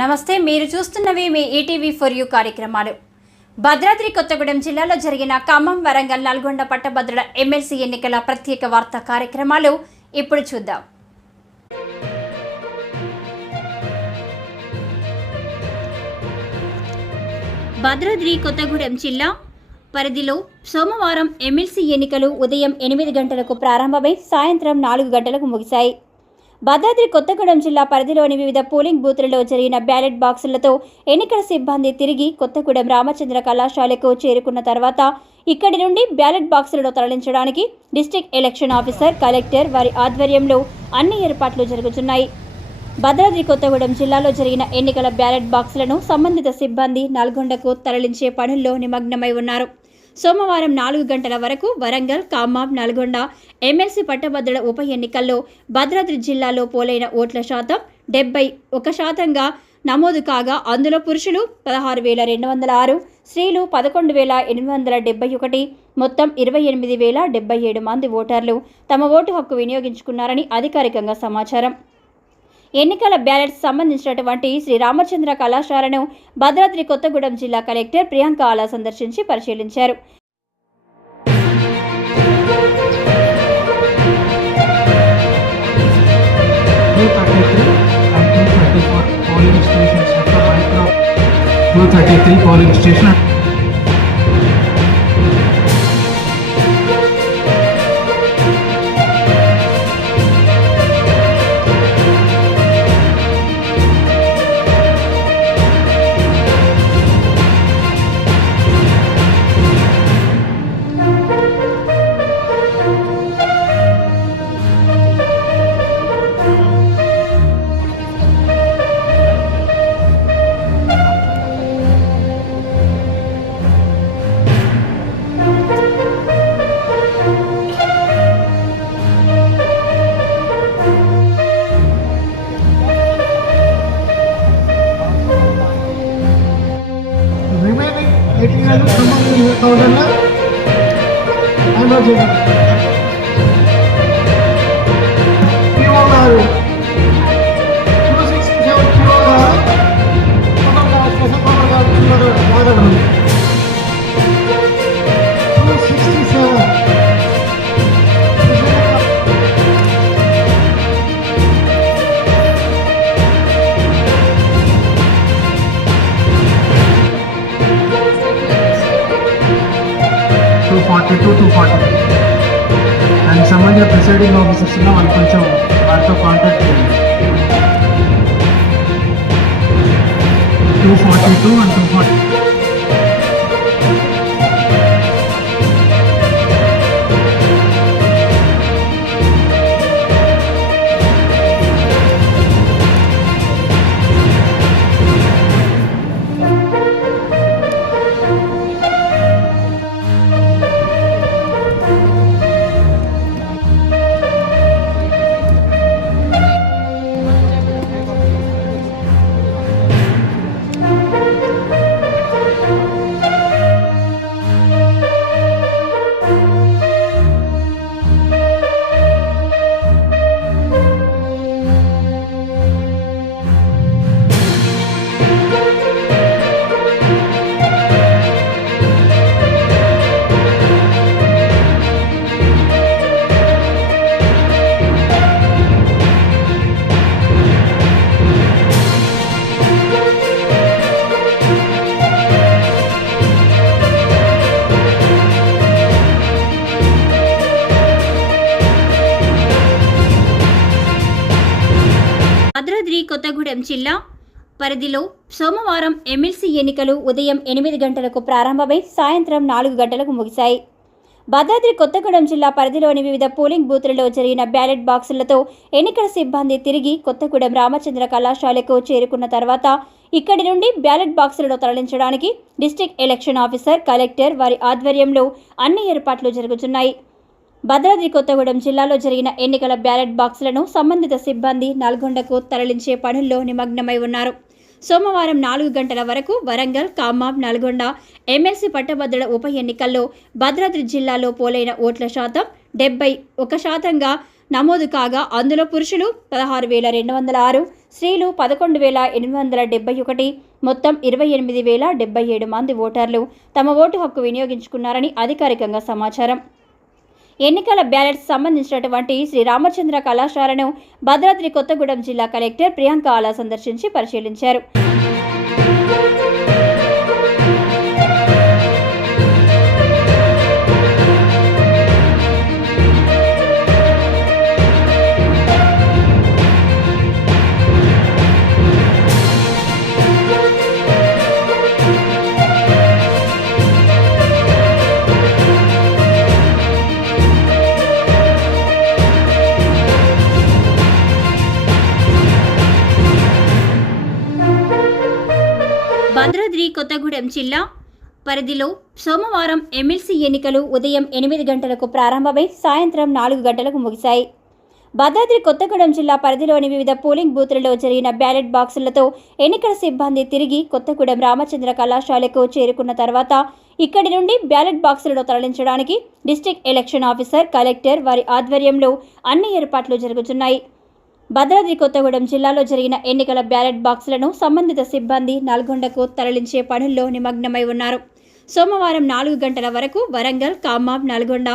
నమస్తే, మీరు చూస్తున్నవి మీ ETV for you కార్యక్రమాలు. భద్రాద్రి కొత్తగూడెం జిల్లాలో జరిగిన ఖమ్మం, వరంగల్, నల్గొండ పట్టభద్రుల ఎమ్మెల్సీ ఎన్నికల ప్రత్యేక వార్తా కార్యక్రమాలు ఇప్పుడు చూద్దాం. భద్రాద్రి కొత్తగూడెం జిల్లా పరిధిలో సోమవారం ఎమ్మెల్సీ ఎన్నికలు ఉదయం 8 గంటలకు ప్రారంభమై సాయంత్రం 4 గంటలకు ముగిశాయి. భద్రాద్రి కొత్తగూడెం జిల్లా పరిధిలోని వివిధ పోలింగ్ బూత్లలో జరిగిన బ్యాలెట్ బాక్సులతో ఎన్నికల సిబ్బంది తిరిగి కొత్తగూడెం రామచంద్ర కళాశాలకు చేరుకున్న తర్వాత ఇక్కడి నుండి బ్యాలెట్ బాక్సులను తరలించడానికి డిస్ట్రిక్ట్ ఎలక్షన్ ఆఫీసర్, కలెక్టర్ వారి ఆధ్వర్యంలో అన్ని ఏర్పాట్లు జరుగుతున్నాయి. భద్రాద్రి కొత్తగూడెం జిల్లాలో జరిగిన ఎన్నికల బ్యాలెట్ బాక్సులను సంబంధిత సిబ్బంది నల్గొండకు తరలించే పనుల్లో నిమగ్నమై ఉన్నారు. సోమవారం 4 గంటల వరకు వరంగల్, ఖమ్మం, నల్గొండ ఎమ్మెల్సీ పట్టభద్రుల ఉప ఎన్నికల్లో భద్రాద్రి జిల్లాలో పోలైన ఓట్ల శాతం 71%గా నమోదు కాగా అందులో పురుషులు 16,206, స్త్రీలు 11,871, మొత్తం 28,077 మంది ఓటర్లు తమ ఓటు హక్కు వినియోగించుకున్నారని అధికారికంగా సమాచారం. ఎన్నికల బ్యాలెట్స్ సంబంధించినటువంటి శ్రీ రామచంద్ర కళాశాలను భద్రాద్రి కొత్తగూడెం జిల్లా కలెక్టర్ ప్రియాంక ఆలా సందర్శించి పరిశీలించారు. పోలింగ్ స్టేషన్ 18,000 అందరూ దానికి సంబంధించిన ప్రిసైడింగ్ ఆఫీసర్స్ వాళ్ళు కొంచెం వారితో కాంటాక్ట్ చేయండి. 242 and 240. భద్రాద్రి కొత్తగూడెం జిల్లా పరిధిలో సోమవారం ఎమ్మెల్సీ ఎన్నికలు ఉదయం 8 గంటలకు ప్రారంభమై సాయంత్రం 4 గంటలకు ముగిశాయి. భద్రాద్రి కొత్తగూడెం జిల్లా పరిధిలోని వివిధ పోలింగ్ బూత్లలో జరిగిన బ్యాలెట్ బాక్సులతో ఎన్నికల సిబ్బంది తిరిగి కొత్తగూడెం రామచంద్ర కళాశాలకు చేరుకున్న తర్వాత ఇక్కడి నుండి బ్యాలెట్ బాక్సులను తరలించడానికి డిస్ట్రిక్ట్ ఎలక్షన్ ఆఫీసర్, కలెక్టర్ వారి ఆధ్వర్యంలో అన్ని ఏర్పాట్లు జరుగుతున్నాయి. భద్రాద్రి కొత్తగూడెం జిల్లాలో జరిగిన ఎన్నికల బ్యాలెట్ బాక్సులను సంబంధిత సిబ్బంది నల్గొండకు తరలించే పనుల్లో నిమగ్నమై ఉన్నారు. సోమవారం 4 గంటల వరకు వరంగల్, ఖమ్మం, నల్గొండ ఎమ్మెల్సీ పట్టభద్రుల ఉప ఎన్నికల్లో భద్రాద్రి జిల్లాలో పోలైన ఓట్ల శాతం 71%గా నమోదు కాగా అందులో పురుషులు 16,206, స్త్రీలు 11,871, మొత్తం 28,077 మంది ఓటర్లు తమ ఓటు హక్కు వినియోగించుకున్నారని అధికారికంగా సమాచారం. ఎన్నికల బ్యాలెట్స్ సంబంధించినటువంటి శ్రీ రామచంద్ర కళాశాలను భద్రాద్రి కొత్తగూడెం జిల్లా కలెక్టర్ ప్రియాంక ఆలా సందర్శించి పరిశీలించారు. భద్రాద్రి కొత్తగూడెం జిల్లా పరిధిలో సోమవారం ఎమ్మెల్సీ ఎన్నికలు ఉదయం 8 గంటలకు ప్రారంభమై సాయంత్రం 4 గంటలకు ముగిశాయి. భద్రాద్రి కొత్తగూడెం జిల్లా పరిధిలోని వివిధ పోలింగ్ బూత్లలో జరిగిన బ్యాలెట్ బాక్సులతో ఎన్నికల సిబ్బంది తిరిగి కొత్తగూడెం రామచంద్ర కళాశాలకు చేరుకున్న తర్వాత ఇక్కడి నుండి బ్యాలెట్ బాక్సులను తరలించడానికి డిస్ట్రిక్ట్ ఎలక్షన్ ఆఫీసర్, కలెక్టర్ వారి ఆధ్వర్యంలో అన్ని ఏర్పాట్లు జరుగుతున్నాయి. భద్రాద్రి కొత్తగూడెం జిల్లాలో జరిగిన ఎన్నికల బ్యాలెట్ బాక్సులను సంబంధిత సిబ్బంది నల్గొండకు తరలించే పనుల్లో నిమగ్నమై ఉన్నారు. సోమవారం 4 గంటల వరకు వరంగల్, ఖమ్మం, నల్గొండ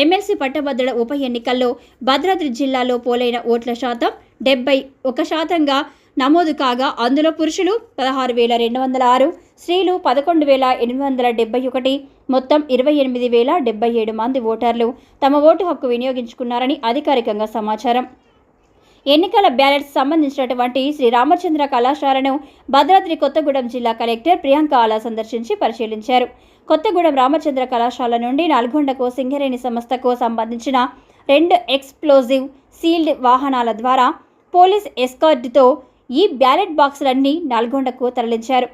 ఎమ్మెల్సీ పట్టభద్రుల ఉప ఎన్నికల్లో భద్రాద్రి జిల్లాలో పోలైన ఓట్ల శాతం 71%గా నమోదు కాగా అందులో పురుషులు 16,206, స్త్రీలు 11,871, మొత్తం 28,077 మంది ఓటర్లు తమ ఓటు హక్కు వినియోగించుకున్నారని అధికారికంగా సమాచారం. ఎన్నికల బ్యాలెట్స్ సంబంధించినటువంటి శ్రీ రామచంద్ర కళాశాలను భద్రాద్రి కొత్తగూడెం జిల్లా కలెక్టర్ ప్రియాంక ఆలా సందర్శించి పరిశీలించారు. కొత్తగూడెం రామచంద్ర కళాశాల నుండి నల్గొండకు సింగరేణి సంస్థకు సంబంధించిన 2 ఎక్స్ప్లోజివ్ సీల్డ్ వాహనాల ద్వారా పోలీస్ ఎస్కార్ట్తో ఈ బ్యాలెట్ బాక్సులన్నీ నల్గొండకు తరలించారు.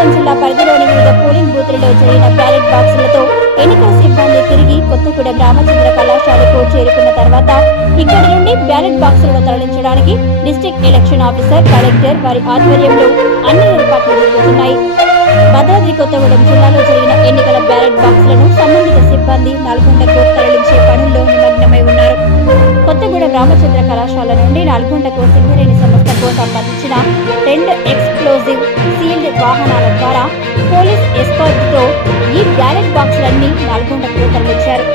కొత్తగూడెం జిల్లా పరిధిలోని వివిధ పోలింగ్ బూత్లలో జరిగిన బ్యాలెట్ బాక్సులతో ఎన్నికల సిబ్బంది తిరిగి కొత్తగూడెం రామచంద్ర కళాశాలకు చేరుకున్న తర్వాత ఇక్కడి నుండి బ్యాలెట్ బాక్సులను తరలించడానికి డిస్ట్రిక్ట్ ఎలక్షన్ ఆఫీసర్, కలెక్టర్ వారి ఆధ్వర్యంలో అన్ని ఏర్పాట్లు జరుగుతున్నాయి. భద్రాద్రి కొత్తగూడెం జిల్లాలో జరిగిన ఎన్నికల బ్యాలెట్ బాక్సులను సంబంధిత సిబ్బంది నల్గొండకు తరలించే పనుల్లో నిమగ్నమై ఉన్నారు. కొత్తగూడెం రామచంద్ర కళాశాల నుండి నల్గొండకు సింగరేణి సంస్థకు సంబంధించిన 2 ఎక్స్ప్లోజివ్ సీల్డ్ వాహనాల ద్వారా పోలీస్ ఎస్కార్ట్తో ఈ బ్యాలెట్ బాక్సులన్నీ నల్గొండకు తరలించారు.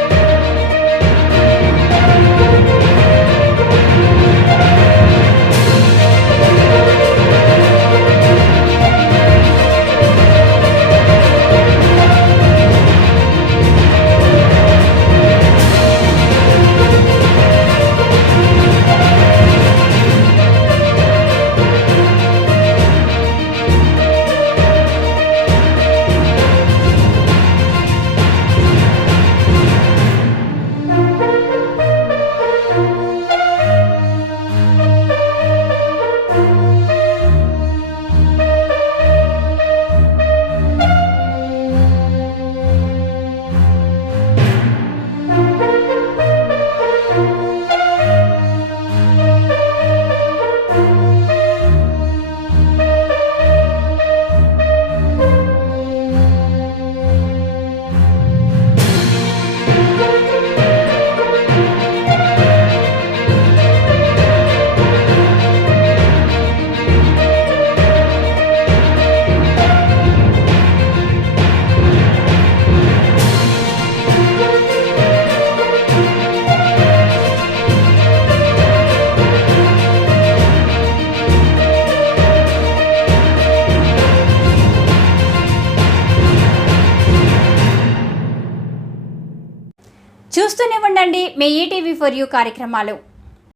చూస్తూనే ఉండండి మీ ఈటీవీ ఫర్ యూ కార్యక్రమాలు.